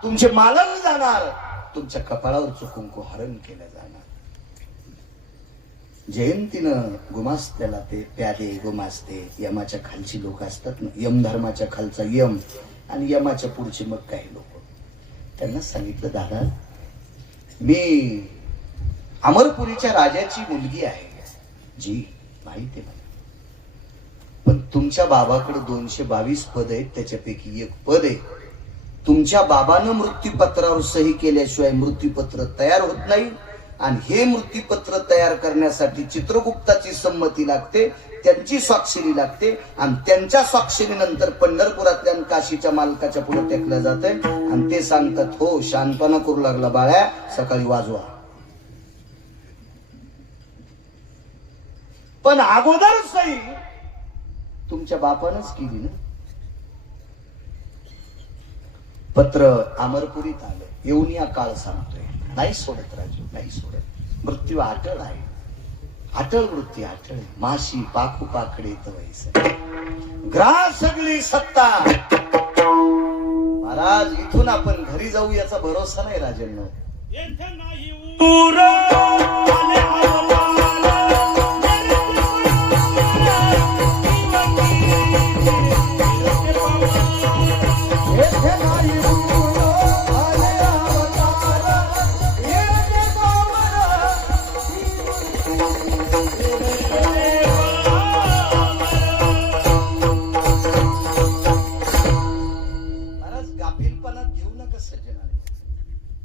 तुमचे मालक जाणार, तुमच्या कपाळावरचं कुंकू हरण केलं जाणार. जयंतीनं गुमास्त्याला ते प्यादे गुमास्ते यमाच्या खालची लोक असतात ना, यम धर्माच्या खालचा यम आणि यमाच्या पुढचे मग काही लोक, त्यांना सांगितलं, दादा मी अमरपुरीच्या राजाची मुलगी आहे. जी माहिती आहे मला, पण तुमच्या बाबाकडे 222 पद आहेत, त्याच्यापैकी एक पद आहे. तुमच्या बाबानं मृत्यूपत्रावर सही केल्याशिवाय मृत्यूपत्र तयार होत नाही, आणि हे मृत्यूपत्र तयार करण्यासाठी चित्रगुप्ताची संमती लागते, त्यांची स्वाक्षरी लागते, आणि त्यांच्या स्वाक्षरीनंतर पंढरपुरातल्या आणि काशीच्या मालकाच्या पुढे टेकलं जातंय, आणि ते सांगतात, हो शांतपणा करू लागला बाळ्या, सकाळी वाजवा. पण अगोदर सही तुमच्या बापानंच केली ना. पत्र अमरपुरीत आलं, येऊन या काळ सांगतोय, नाही सोडत राजू, नाही सोडत. मृत्यू अटळ आहे, अटळ वृत्ती अटळ. माशी पाखू पाखडे तवैस ग्रास सगळी सत्ता. महाराज इथून आपण घरी जाऊ याचा भरोसा नाही राजांनो.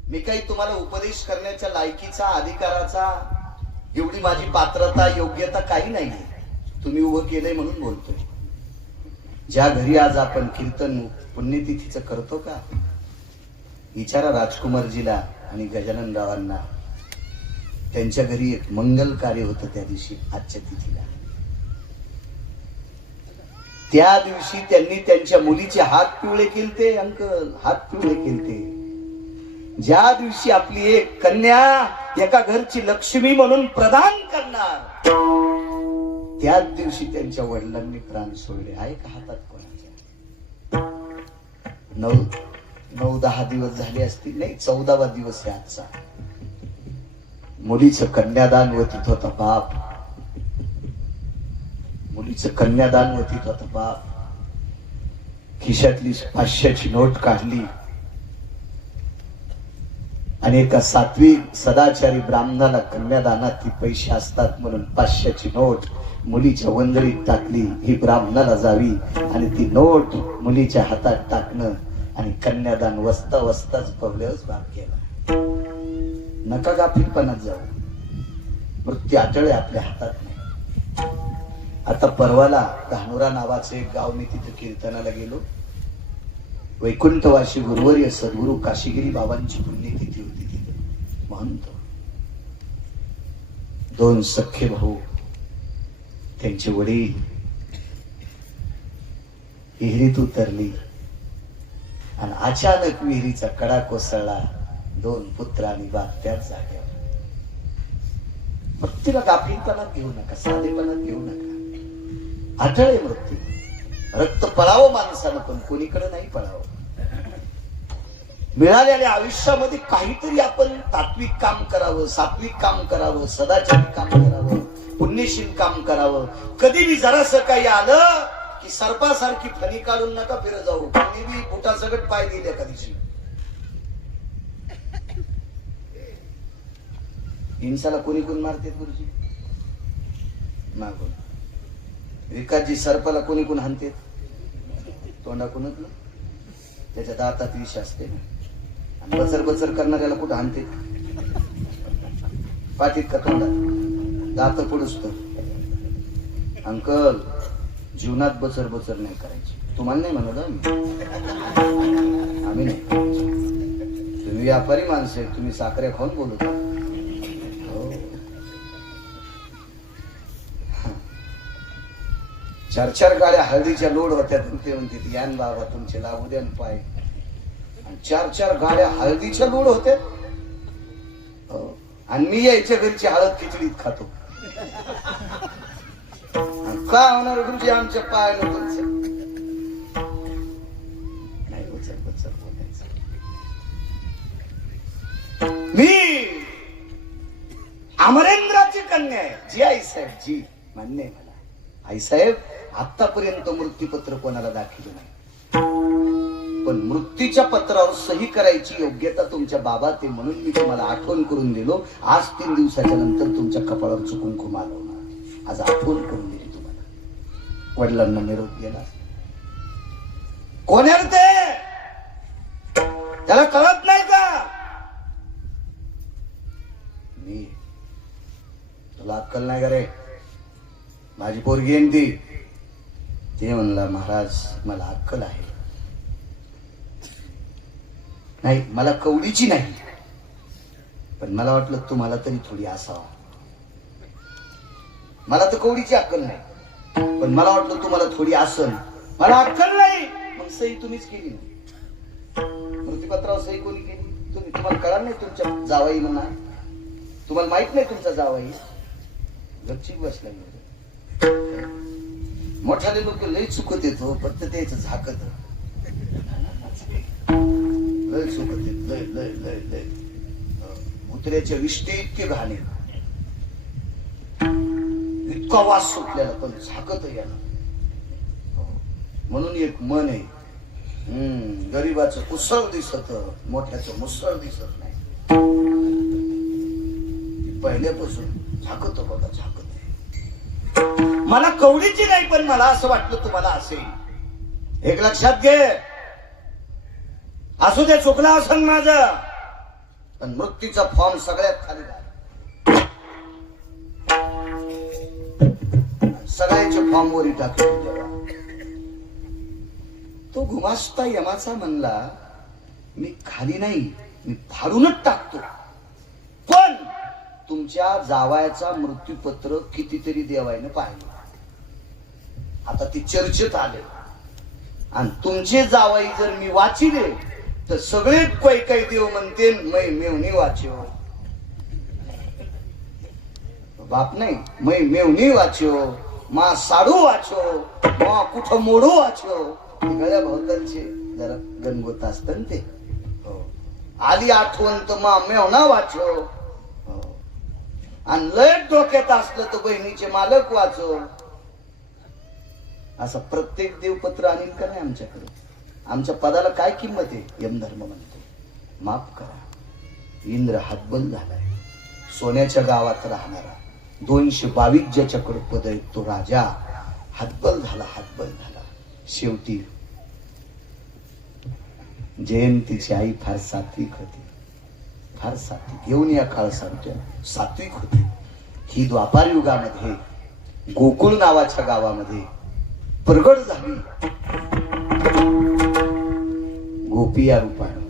मी काही तुम्हाला उपदेश करण्याच्या लायकीचा, अधिकाराचा, एवढी माझी पात्रता, योग्यता काही नाही. तुम्ही उभं केलंय म्हणून बोलतोय. ज्या घरी आज आपण कीर्तन पुण्यतिथीचं करतो का, विचारा राजकुमारजीला आणि गजाननरावांना, त्यांच्या घरी एक मंगल कार्य होतं त्या दिवशी, आजच्या तिथीला. त्या दिवशी त्यांनी त्यांच्या मुलीचे हात पिवळे केलते, अंकल हात पिवळे केलते. ज्या दिवशी आपली एक कन्या एका घरची लक्ष्मी म्हणून प्रदान करणार, त्याच दिवशी त्यांच्या वडिलांनी प्राण सोडले. आहे का हातात कोणाच्या? 9-10 दिवस झाले असतील, नाही 14वा दिवस आहे आजचा. मुलीचं कन्यादान वतीत होता बाप, मुलीचं कन्यादान वतीत होता बाप. खिशातली 500ची नोट काढली आणि एका सात्विक सदाचारी ब्राह्मणाला कन्यादानात ती पैसे असतात म्हणून 500ची नोट मुलीच्या वंजळीत टाकली. ही ब्राह्मणाला जावी आणि ती नोट मुलीच्या हातात टाकणं आणि कन्यादान वस्ता वस्ताच पवल्याच भाग केला. नका गाफीलपणात जाऊ, मृत्यू अटळ आपल्या हातात नाही. आता परवाला धानोरा नावाचं एक गाव, मी तिथे कीर्तनाला गेलो. वैकुंठवासी गुरुवर्य सद्गुरु काशीगिरी बाबांची पुण्यतिथी होती. तिथे महंत 2 सख्खे भाऊ, त्यांचे वडील विहिरीत उतरली आणि अचानक विहिरीचा कडा कोसळला. 2 पुत्र आणि बाप त्याच जाग्यावर. मृत्यूला गाफीलपणात घेऊ नका, साधेपणात घेऊ नका. अटळ आहे मृत्यू. रक्त पळावं माणसानं, पण कोणीकडे नाही पळावं. मिळालेल्या आयुष्यामध्ये काहीतरी आपण तात्विक काम करावं, सात्विक काम करावं, सदाचारी काम करावं, पुण्यशील काम करावं. कधी बी जरासं काही आलं की सर्पासारखी फणी काढून नका फिरत जाऊ. कोणी बी बुटासकट पाय दिले कधीशी. हिंसाला कोणी कोण मारते गुरुजी? मागून. विकासजी सर्पाला कोणी कोण हाणते? तोंडाकूनच ना, त्याच्या दातात विष असते ना. आणि बचर बचर करणाऱ्याला कुठं हाणते? पाठीत का तोंडात? दात पडूस तर. अंकल जीवनात बचर बचर नाही करायची. तुम्हाला नाही म्हणत आम्ही नाही. तुम्ही व्यापारी माणसं आहे, तुम्ही साखऱ्या खाऊन बोलत. हो, 4-4 गाड्या हळदीच्या लोड होत्या. ते म्हणते यान बाबा तुमचे लागू द्या पाय. 4-4 गाड्या हळदीच्या लोड होत्या. आणि मी यायच्या घरची हळद खिचडीत खातो. काय होणार गुरुजी आमच्या पायानं तुमचं? नाही बचर बचर बोलायचं. अमरेंद्राची कन्या आहे. जी आईसाहेब, जी मान्य आहे मला. आईसाहेब, आतापर्यंत मृत्यूपत्र कोणाला दाखवलं नाही, पण मृत्यूच्या पत्रावर सही करायची योग्यता तुमच्या बाबात आहे, म्हणून मी तुम्हाला आठवण करून दिलो. आज 3 दिवसाच्या नंतर तुमच्या कपाळावर चुकून कुंकुम आलवणार. आज आठवण करून दिली तुम्हाला. वडिलांना निरोप गेला. कोण आहे ते? त्याला कळत नाही का? मी. तुला अक्कल नाही का रे? माझी पोरगी आहे ती. ते म्हणला, महाराज मला अक्कल आहे. नाही, मला कवडीची नाही, पण मला वाटलं तुम्हाला तरी थोडी असावा. मला तर कवडीची अक्कल नाही, पण मला वाटलं तुम्हाला थोडी असल. मला अक्कल नाही. मग सही तुम्हीच केली ना. मृत्यूपत्रावर सही कोणी केली? तुम्ही. तुम्हाला कळणार नाही तुमच्या जावाई म्हणा. तुम्हाला माहित नाही तुमचा जावाई. गपचीप बसला. मोठाले लोक लय चुकत येतो, फक्त त्याच झाकत. लय चुकत येत. लय लय लय लय उतऱ्याच्या विष्टे इतके घाणे, इतका वास सुटलेला, पण झाकत याला. म्हणून एक मन आहे, गरीबाचं कुसळ दिसत, मोठ्याचं मुसळ दिसत नाही. पहिल्यापासून झाकत बघा, झाकत. मला कवडीची नाही, पण मला असं वाटलं तुम्हाला असेल. एक लक्षात घे. असू दे, चुकला असेल माझं, पण मृत्यूचा फॉर्म सगळ्यात खाली झाला. सगळ्यांचे फॉर्म वरी टाकले. तेव्हा तो गुमास्ता यमाचा म्हणला, मी खाली नाही, मी फाडूनच टाकतो. पण तुमच्या जावयाचा मृत्यूपत्र कितीतरी देवायनं पाहिलं. आता ती चर्चेत आले, आणि तुमचे जावाई जर मी वाचिले तर सगळे काही देव म्हणते मै मेवणी वाच्यो. बाप नाही, मै मेवणी वाच्यो, मा साडू वाचो, मा कुठं मोडू वाचो. गळ्या भोवतालचे जरा गणगोत असत ते. आली आठवण तर मा मेवणा वाचो. आणि लय डोक्यात असलं तर बहिणीचे मालक वाचो. असं प्रत्येक देवपत्र आणीन का नाही आमच्याकडे? आमच्या पदाला काय किंमत आहे? यमधर्म म्हणतो, माफ करा. इंद्र हातबल झालाय. सोन्याच्या गावात राहणारा 222 ज्याच्याकडे पद आहे तो राजा हातबल झाला, हातबल झाला. शेवटी जयंतीची आई फार सात्विक होती, फार सात्विक. येऊन या काळ सांगतो, सात्विक होती. ही द्वापार युगामध्ये गोकुळ नावाच्या गावामध्ये प्रगट झाली. गोपी या रूपाने,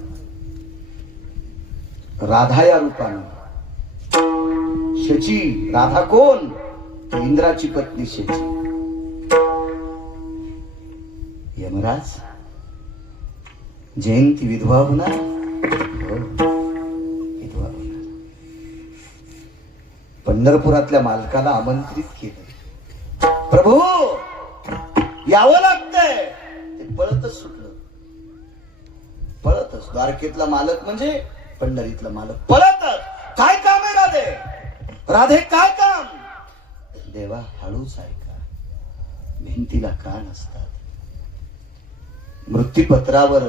राधा या रूपाने. शची, राधा कोण? इंद्राची पत्नी शची. यमराज, जयंती विधवा होणार. विधवा होणार. पंढरपुरातल्या मालकाला आमंत्रित केलं. प्रभू यावं लागतंय. ते पळतच सुटलं, पळतच. द्वारकेतला मालक म्हणजे पंढरीतला मालक, पळतच. काय काम आहे राधे? राधे काय काम? देवा हळूच ऐका, भिंतीला कान असतात. मृत्यूपत्रावर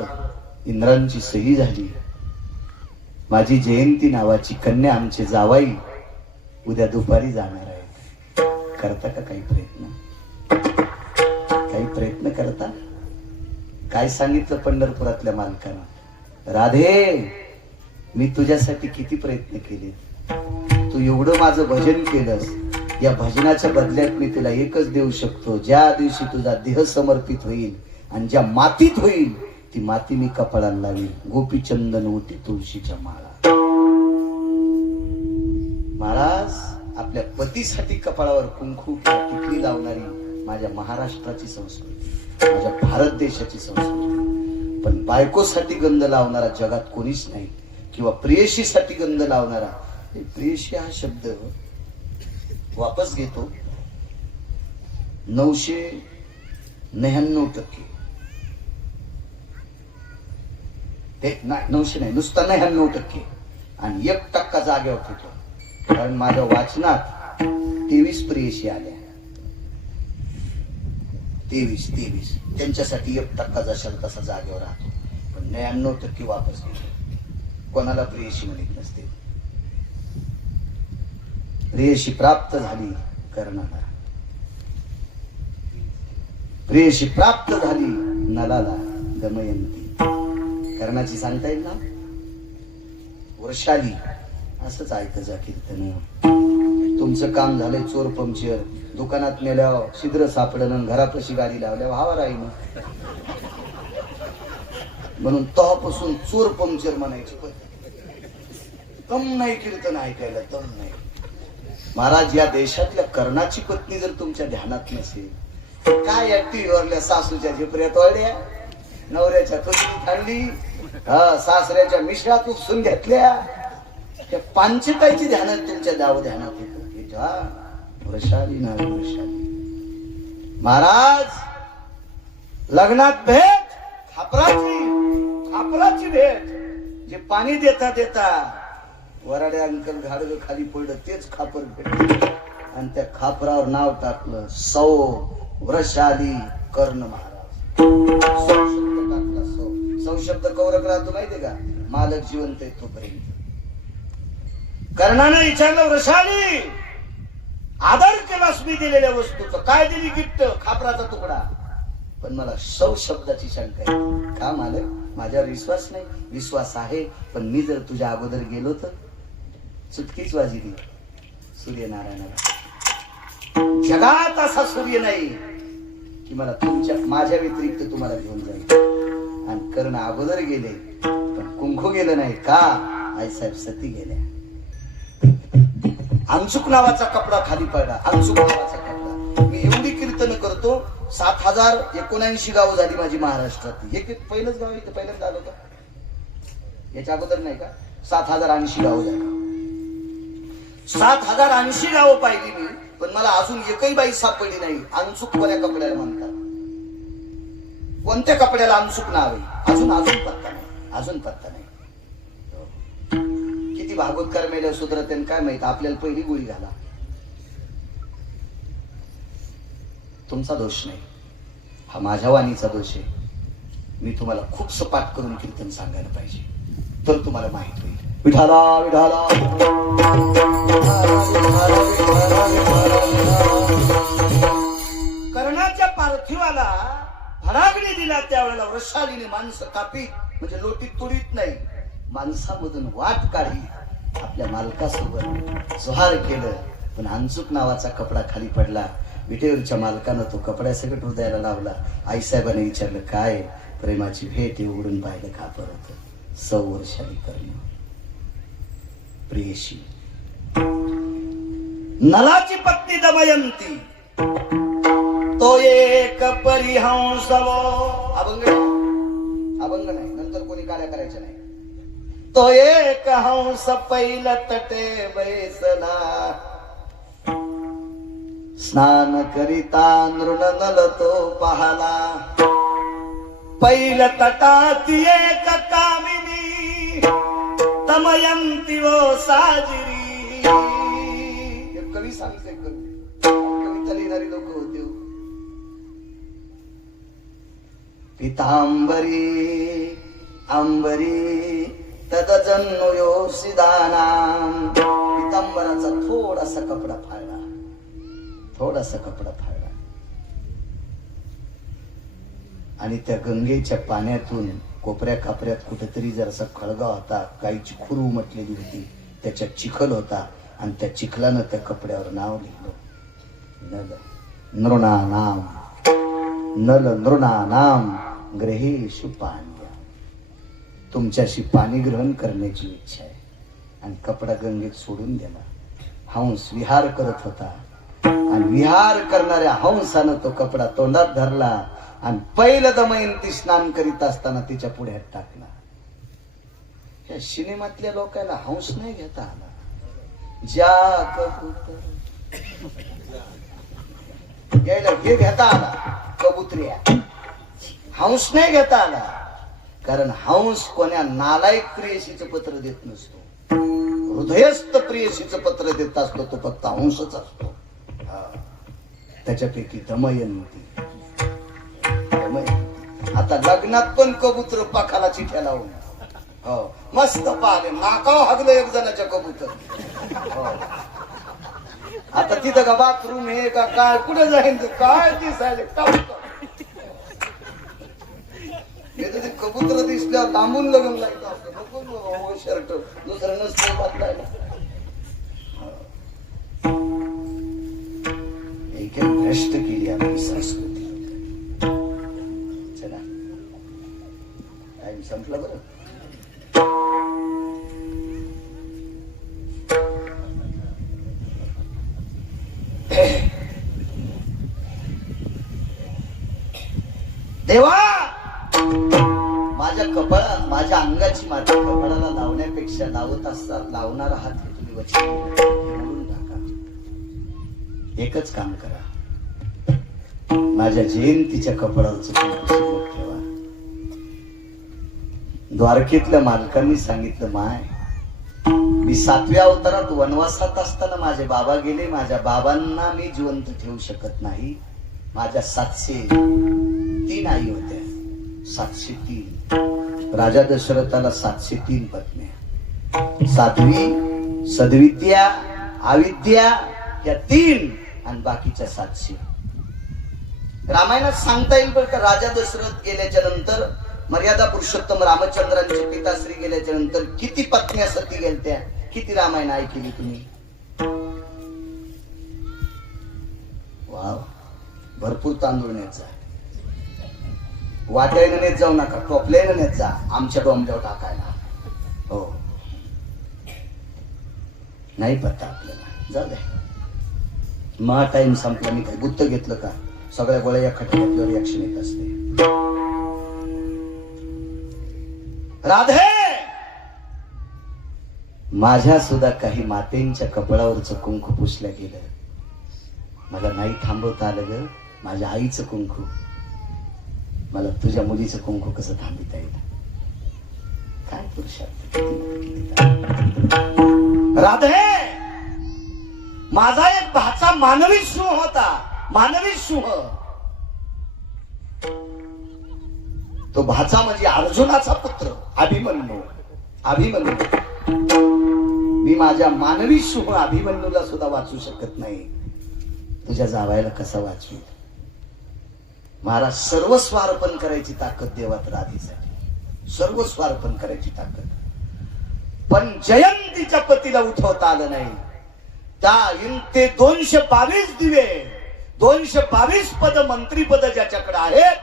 इंद्रांची सही झाली. माझी जयंती नावाची कन्या, आमचे जावाई उद्या दुपारी जाणार आहे. करता का काही प्रयत्न? काही प्रयत्न करता? काय सांगितलं पंढरपुरातल्या मालकानं? राधे, मी तुझ्यासाठी किती प्रयत्न केले. तू एवढं माझं भजन केलंस, या भजनाच्या बदल्यात मी तुला एकच देऊ शकतो. ज्या दिवशी तुझा देह समर्पित होईल आणि ज्या मातीत होईल ती माती मी कपाळाला लावील. गोपीचंदन ओटी तुळशीच्या माळा. महाराज, आपल्या पतीसाठी कपाळावर कुंकू किंवा टिकली लावणारी माझ्या महाराष्ट्राची संस्कृती, माझ्या भारत देशाची संस्कृती. पण बायकोसाठी गंध लावणारा जगात कोणीच नाही, किंवा प्रेयशीसाठी गंध लावणारा. प्रेयशी हा शब्द वापस घेतो. 999% ते 900 नाही, नुसता 99%, आणि 1% जागेवर ठेवतो. कारण माझ्या वाचनात 23 प्रेयसी आल्या. 23 त्यांच्यासाठी 1% जशाल तसा जागेवर राहतो, पण 99% वापस घेतो. कोणाला प्रेयसी म्हणत नसते. प्रेयसी प्राप्त झाली कर्णाला, प्रेयसी प्राप्त झाली नलाला दमयंती. कर्णाची सांगता येईल ना, वर्षाली. असंच ऐकायचं कीर्तन. तुमचं काम झालंय चोर पंक्चर, दुकानात नेल्यावर छिद्र सापडलं, घरापाशी गाडी लावल्यावर हवा राहील. म्हणून तेव्हापासून चोर पंक्चर म्हणायची पद्धत. तम नाही कीर्तन ऐकायला, तम नाही. महाराज, या देशातल्या कर्णाची पत्नी जर तुमच्या ध्यानात नसेल, काय या टीव्हीवरल्या सासूच्या झिपऱ्यात वाढल्या, नवऱ्याच्या पत्नी खाल्ली, सासऱ्याच्या मिश्रात उपसून घेतल्या, त्या पांचताईची ध्यानात तुमच्या ध्यानात येतो. वृषाली ना वृषाली. महाराज, लग्नात भेट, खापराची भेट. जे पाणी देता देता वराडे अंकल घाडग खाली पडलं, तेच खापर भेट. आणि त्या खापरावर नाव टाकलं सौ वृषाली कर्ण महाराज. सौ शब्द टाकला. सौ शब्द कौरक राहतो माहितीये का, मालक जिवंत आहे तोपर्यंत. कर्णाने विचारलं, वृषाली, आदर केलास मी दिलेल्या वस्तूचं, काय दिली गिफ्ट? खापराचा तुकडा. पण मला सौ शब्दाची शंका आहे. का मालक, माझ्यावर विश्वास नाही? विश्वास आहे, पण मी जर तुझ्या अगोदर गेलो तर? चुटकीच वाजली सूर्यनारायणाला. जगात असा सूर्य नाही की मला माझ्या व्यतिरिक्त तुम्हाला घेऊन जाईल. आणि कर्ण अगोदर गेले, पण कुंकू गेलं नाही. का? आईसाहेब सती गेल्या. अंशुक नावाचा कपडा खाली पडला. अंशुक नावाचा कपडा. मी एवढी कीर्तन करतो, 7079 गाव झाली माझी महाराष्ट्रात. हे पहिलंच गाव इथं पहिल्यांदा आलं का? याच्या अगोदर नाही का? 7080 गाव झाली. 7080 गावं पाहिली मी, पण मला अजून एकही बाई सापडली नाही अंशुक कोण्या कपड्याला म्हणतात. कोणत्या कपड्याला अंशुक नाव आहे? अजून पत्ता नाही. अजून पत्ता नाही. किती भागवतकार मेल्या सुधरते काय माहित. आपल्याला पहिली गोळी घाला. तुमचा दोष नाही, हा माझ्या वाणीचा दोष आहे. मी तुम्हाला खूप सपाट करून कीर्तन सांगायला पाहिजे, तर तुम्हाला माहित होईल. विठाला विठाला. कर्णाच्या पार्थिवाला भडागडी दिला त्यावेळेला वृषालीने माणसं कापीत, म्हणजे लोटीत तुडीत नाही, माणसामधून वाट काढली. आपल्या मालकासोबत जोहार केलं, पण अंशुक नावाचा कपडा खाली पडला. विटेवरच्या मालकानं तो कपड्यासकट हृदयाला लावला. आईसाहेबांनी विचारलं, काय? प्रेमाची भेट आहे. उघडून पाहिलं, खापर होतं. 100 वर्षांनी कर्ण प्रेयसी. नलाची पत्नी दमयंती. तो एक परिहंसवो. अभंग नाही, नंतर कोणी कार्य करायचं नाही. तो एक हंस पैल तटे बैसला, स्नान करिता नृण नल तो पाहला. पैल तटाती एक कामिनी, दमयंती वो साजरी. कवी सांगते, कविता लिहिणारी लोक होते. पितांबरी अंबरी तदजन्यो सिदानाम. पितांबराचा थोडासा कपडा फाडला, थोडासा कपडा फाडला, आणि त्या गंगेच्या पाण्यातून कोपऱ्या कापऱ्यात कुठेतरी जरासा खळगा होता, गायची खुर उमटलेली होती, त्याच्यात चिखल होता, आणि त्या चिखलानं त्या कपड्यावर नाव लिहिलं, नल नृणानाम. नल नृणानाम ग्रहेषु पाण्या. तुमच्याशी पाणी ग्रहण करण्याची इच्छा आहे. आणि कपडा गंगेत सोडून दिला. हंस विहार करत होता, आणि विहार करणाऱ्या हंसानं तो कपडा तोंडात धरला, आणि पहिलं दमयंती स्नान करीत असताना तिच्या पुढ्यात टाकला. या सिनेमातल्या लोकांना हंस नाही घेता आला. ज्या कबूतर यायला हे घेता आला, कबुतऱ्या. हंस नाही घेता आला, कारण हंस कोण्या नालायक प्रेयसीचं पत्र देत नसतो. हृदयस्थ प्रेयसीचं पत्र देत असतो तो फक्त अंशच असतो. त्याच्यापैकी दमयंती. आता लग्नात पण कबूतर पाखाला चिठ्या लावून हो मस्त पाहिले नाकाव हागलं एक जणाच्या कबूतर. आता तिथं का बाथरूम हे का काय कुठे जाईन तू काय दिसायले कबूतर दिसल्यावर लांबून लग्न लागतं असतं नको शर्ट दुसरं नसतं बदलायला. एक भ्रष्ट केली आपली संस्कृती. चला टाइम संपला बरं. देवा माझ्या अंगाची माझ्या कपाळाला लावण्यापेक्षा लावत असतात लावणारा हात हे तुम्ही वचन मोडून टाका. एकच काम करा माझ्या जयंतीच्या कपाळावरचं कुंकू ठेवा. द्वारकेतल्या मालकांनी सांगितलं माय मी 7व्या अवतारात वनवासात असताना माझे बाबा गेले. माझ्या बाबांना मी जिवंत ठेवू शकत नाही. माझ्या 703 आई होत्या. 703 राजा दशरथाला 703 पत्न्या. 7वी सद्विद्या अविद्या या 3 आणि बाकीच्या 700. रामायणात सांगता येईल बरं का. राजा दशरथ गेल्याच्या नंतर मर्यादा पुरुषोत्तम रामचंद्रांचे पिताश्री गेल्याच्या नंतर किती पत्न्या सती गेलत्या. किती रामायण ऐकली तुम्ही. वाव भरपूर तांदूळ नेत जा. वाट्यानं नेत जाऊ नका टोपल्यानं नेत जा आमच्या डोंबल्यावर टाकायला. हो नाही पत्ता आपल्याला जाऊ दे. मा टाइम संपला. मी काय गुत्त घेतलं का. सगळ्या गोळ्या या खटल्यावर रिॲक्शन येत असते. राधे माझ्या सुद्धा काही मातेंच्या कपाळावरचं कुंकू पुसलं गेलं. मला नाही थांबवता आलं ग. माझ्या आईचं कुंकू मला तुझ्या मुलीचं कुंकू कसं थांबवता येईल. काय पुरुषार्थ. राधे माझा एक भाचा मानवी सिंह होता. मानवी सिंह तो भाचा म्हणजे अर्जुनाचा पुत्र अभिमन्यू. मी माझ्या मानवी सिंह अभिमन्यूला सुद्धा वाचू शकत नाही. तुझ्या जावयाला कसं वाचवी. महाराज सर्वस्व अर्पण करायची ताकद देवात राधेसाठी. सर्वस्व अर्पण करायची ताकद. पण जयंतीच्या पतीला उठवता आलं नाही. त्या ते 222 दिवे 222 पद मंत्रीपद ज्याच्याकडे आहेत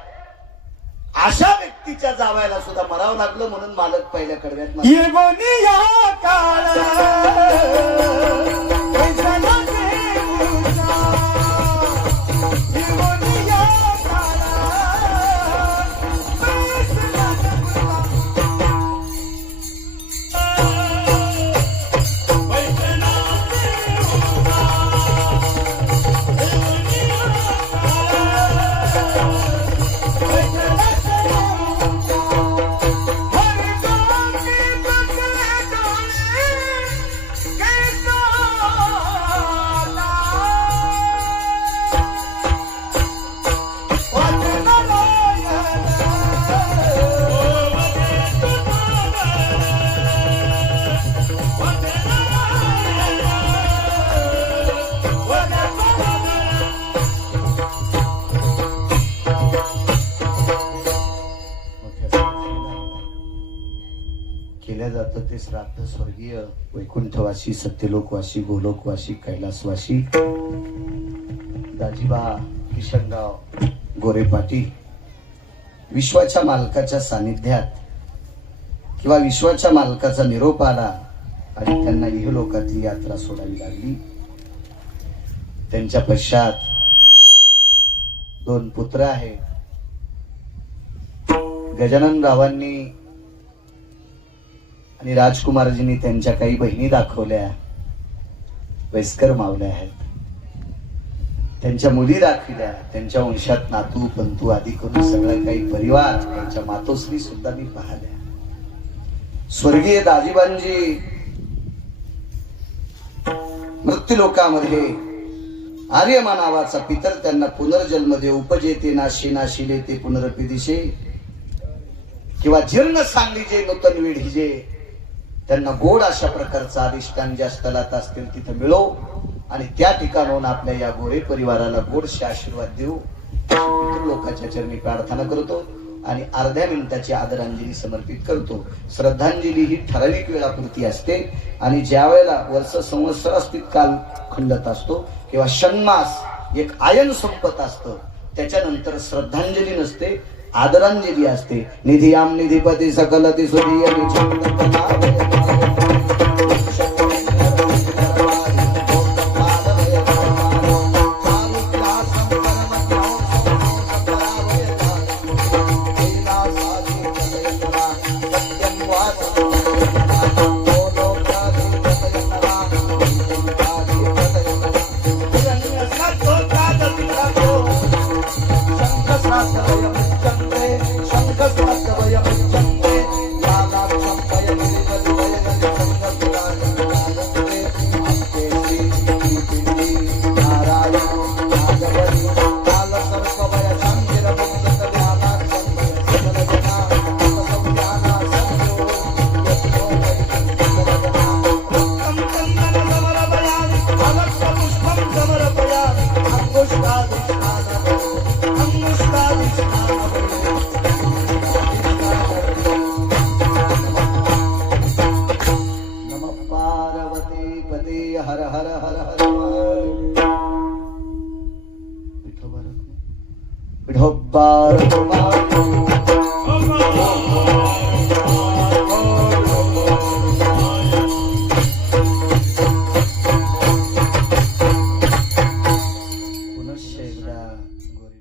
अशा व्यक्तीच्या जावयाला सुद्धा मरावं लागलं. म्हणून मालक पहिल्या कडव्यात केल्या जातं ते श्राद्ध स्वर्गीय वैकुंठवासी सत्यलोकवासी गोलोकवासी कैलासवासी दाजीबा किशनराव गोरेपाटी विश्वाच्या मालकाच्या सानिध्यात किंवा विश्वाच्या मालकाचा निरोप आला आणि त्यांना इहलोकातली यात्रा सोडावी लागली. त्यांच्या पश्चात 2 पुत्र आहेत. गजानन रावांनी आणि राजकुमारजींनी त्यांच्या काही बहिणी दाखवल्या. वयस्कर मावल्या आहेत. त्यांच्या मुली दाखविल्या. त्यांच्या वंशात नातू पंतू आदी करून सगळं काही परिवार त्यांच्या मातोश्री सुद्धा मी पाहिल्या. स्वर्गीय दाजीबांजी मृत्यूलोकामध्ये आर्यमा नावाचा पितर त्यांना पुनर्जन्म दे उपजेते नाशी नाशिले ते पुनरपी दिशे किंवा जीर्ण सांगलीजे नूतन विढीजे त्यांना गोड अशा प्रकारचा अधिष्ठान ज्या स्थलात असतील तिथं मिळो आणि त्या ठिकाणाहून आपल्या या गोरे परिवाराला गोडशे आशीर्वाद देऊ लोकांच्या चरणी प्रार्थना करतो आणि अर्ध्या मिनिटाची आदरांजली समर्पित करतो. श्रद्धांजली ही ठराविक वेळापुरती असते आणि ज्या वेळेला वर्ष संवत्सरास्थित काल खंडत असतो किंवा षण्मास एक आयन संपत असतं त्याच्यानंतर श्रद्धांजली नसते, आदरांजली असते. निधियाम निधिपती सकल ती